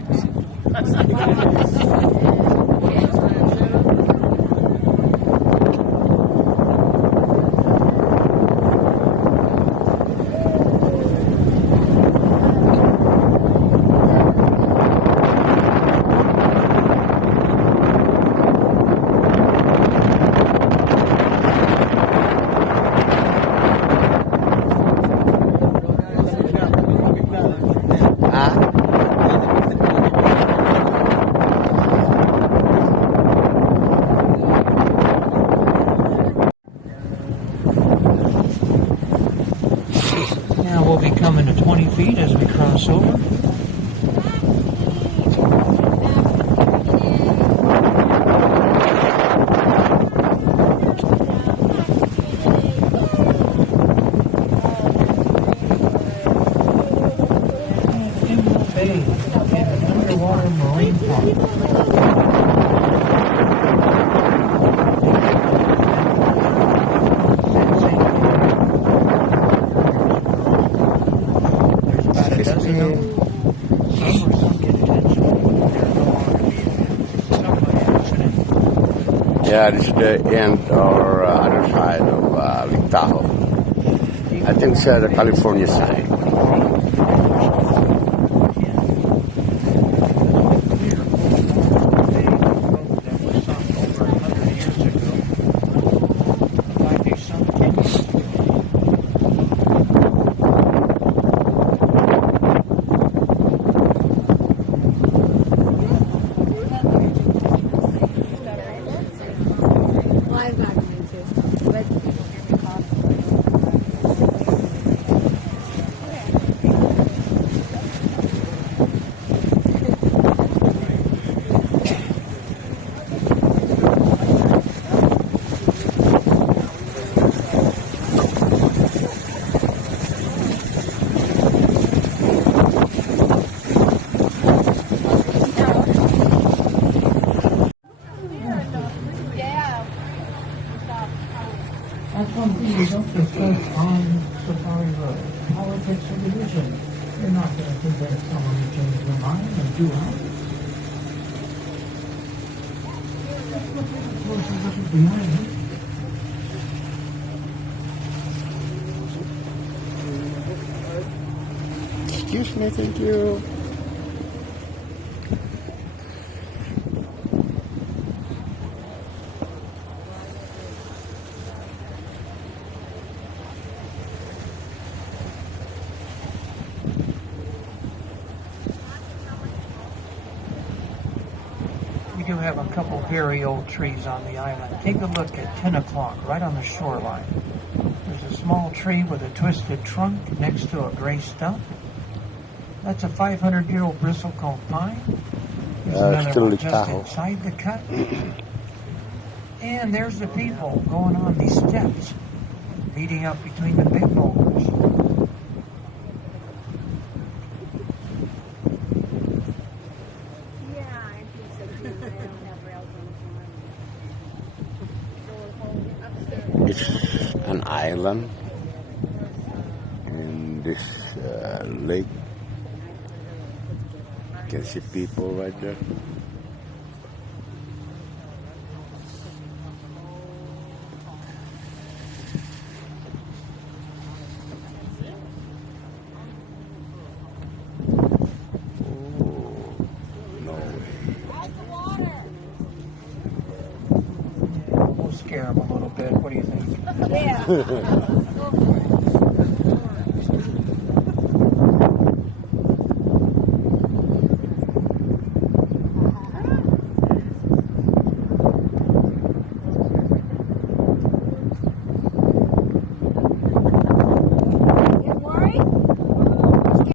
snacks. Now we'll be coming to 20 feet as we cross over. Bay, an underwater marine park. Yeah, this is the end or other side of Lake Tahoe. I think it's the California side. That's one thing you don't discuss on Safari Road. Politics or religion. You're not going to convince someone to change their mind and do right. Of course, you look behind me. Excuse me, thank you. We do have a couple very old trees on the island. Take a look at 10 o'clock, right on the shoreline. There's a small tree with a twisted trunk next to a gray stump. That's a 500-year-old bristlecone pine. There's another still one Lake just Tahoe. inside the cut. And there's the people going on these steps, leading up between the big boulders. It's an island in this lake. You can see people right there. Oh, no way. We'll scare them a little bit. What do you think? Yeah.